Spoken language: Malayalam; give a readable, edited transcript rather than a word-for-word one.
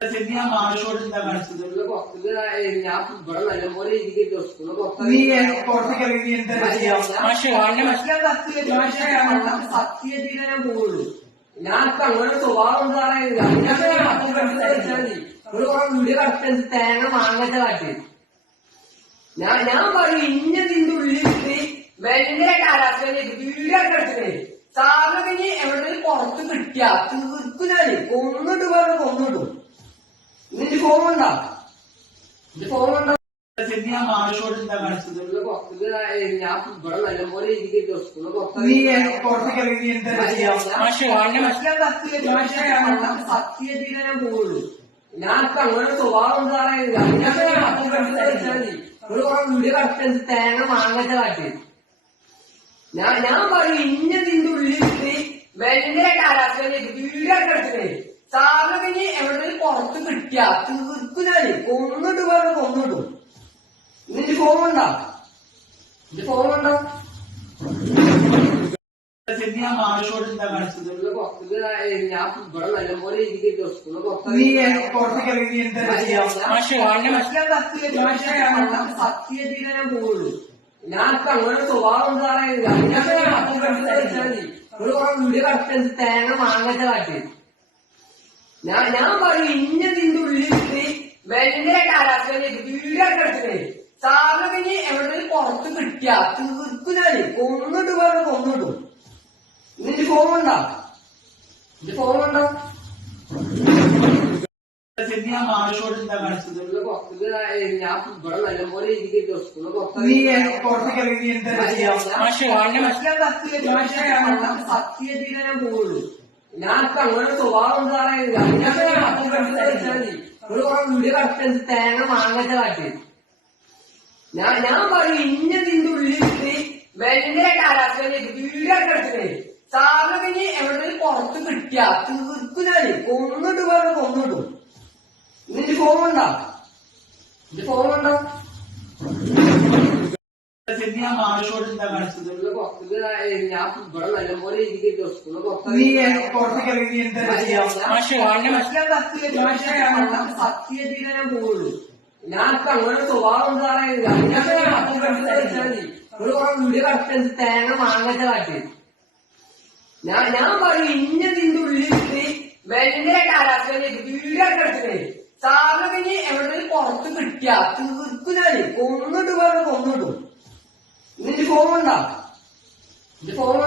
ഞാൻ മാഷോട് എന്താ കാണിച്ചത്? ഞാൻ ഇവിടെ നല്ലപോലെ ഇരിക്കുന്നു. നീ പുറത്തേക്ക് ഇറങ്ങി എന്താ ചെയ്യാം? സത്യതീരെ ഞാൻ പോവുള്ളൂ. ഞാൻ അങ്ങനെ സ്വഭാവം എന്താ വീഡിയോ കറക്റ്റ് തേങ്ങ മാങ്ങച്ച കാട്ടി ഞാൻ പറയും ഇന്നതിന്റെ ഉള്ളിൽ ഭയങ്കര കാലാവസ്ഥയിലേക്ക് വീഡിയോ കിടക്കണേ. സാറിനൊക്കെ ഇനി എവിടെയും പുറത്ത് കിട്ടിയ തീർക്കുന്നാല് കൊന്നിട്ട് പറഞ്ഞ കൊന്നിട്ടും. നിന്റെ ഫോണുണ്ടോ? നിന്റെ ഫോണുണ്ടോ? ഞാൻ മാഷോട് എന്താ കാണിച്ചത്? ഞാൻ ഇവിടെ നല്ലപോലെ ഇരിക്കുന്നു. നീ പുറത്തേക്ക് ഇറങ്ങി എന്താ ചെയ്യാം? സത്യതീരെ ഞാൻ പോവുള്ളൂ. ഞാൻ അങ്ങനെ സ്വഭാവം എന്താ വീഡിയോ കറക്റ്റ് തേങ്ങ മാങ്ങച്ച കാട്ടി ഞാൻ പറയും ഇന്നതിന്റെ ഉള്ളിൽ ഭയങ്കര കാലാവസ്ഥയിലേക്ക് വീഡിയോ കിടക്കണേ. സാറിനൊക്കെ ഇനി എവിടെയും പുറത്ത് കിട്ടിയ തീർക്കുന്നാല് കൊന്നിട്ട് പറഞ്ഞ കൊന്നിട്ടും. നിന്റെ ഫോണുണ്ടോ? നിന്റെ ഫോണുണ്ടോ? ഞാൻ മാഷോട് എന്താ കാണിച്ചത്? ഞാൻ ഇവിടെ നല്ലപോലെ ഇരിക്കുന്നു. നീ പുറത്തേക്ക് ഇറങ്ങി എന്താ ചെയ്യാം? സത്യതീരെ ഞാൻ പോവുള്ളൂ. ഞാൻ അങ്ങനെ സ്വഭാവം എന്താ വീഡിയോ കറക്റ്റ് തേങ്ങ മാങ്ങച്ച കാട്ടി ഞാൻ പറയും ഇന്നതിന്റെ ഉള്ളിൽ ഭയങ്കര കാലാവസ്ഥയിലേക്ക് വീഡിയോ കിടക്കണേ. സാറിനൊക്കെ ഇനി എവിടെയും പുറത്ത് കിട്ടിയ തീർക്കുന്നാല് കൊന്നിട്ട് പറഞ്ഞ കൊന്നിട്ടും. നിന്റെ ഫോണുണ്ടോ? നിന്റെ ഫോണുണ്ടോ? ഞാൻ മാഷോട് എന്താ കാണിച്ചത്? ഞാൻ ഇവിടെ നല്ലപോലെ ഇരിക്കുന്നു. നീ പുറത്തേക്ക് ഇറങ്ങി എന്താ ചെയ്യാം? സത്യതീരെ ഞാൻ പോവുള്ളൂ. ഞാൻ അങ്ങനെ സ്വഭാവം എന്താ വീഡിയോ കറക്റ്റ് തേങ്ങ മാങ്ങച്ച കാട്ടി ഞാൻ പറയും ഇന്നതിന്റെ ഉള്ളിൽ ഭയങ്കര കാലാവസ്ഥയിലേക്ക് വീഡിയോ കിടക്കണേ. സാറിനൊക്കെ ഇനി എവിടെയും പുറത്ത് കിട്ടിയ തീർക്കുന്നാല് കൊന്നിട്ട് പറഞ്ഞ കൊന്നിട്ടും. നിന്റെ ഫോണുണ്ടോ? നിന്റെ ഫോണുണ്ടോ? ഞാൻ മാഷോട് എന്താ കാണിച്ചത്? ഞാൻ ഇവിടെ നല്ലപോലെ ഇരിക്കുന്നു. നീ പുറത്തേക്ക് ഇറങ്ങി എന്താ ചെയ്യാം? സത്യതീരെ ഞാൻ പോവുള്ളൂ. ഞാൻ അങ്ങനെ സ്വഭാവം എന്താ വീഡിയോ കറക്റ്റ് തേങ്ങ മാങ്ങച്ച കാട്ടി ഞാൻ പറയും ഇന്നതിന്റെ ഉള്ളിൽ ഭയങ്കര കാലാവസ്ഥയിലേക്ക് വീഡിയോ കിടക്കണേ. സാറിനൊക്കെ ഇനി എവിടെയും പുറത്ത് കിട്ടിയ തീർക്കുന്നാല് കൊന്നിട്ട് പറഞ്ഞ കൊന്നിട്ടും. നിന്റെ ഫോണുണ്ടോ? നിന്റെ ഫോൺ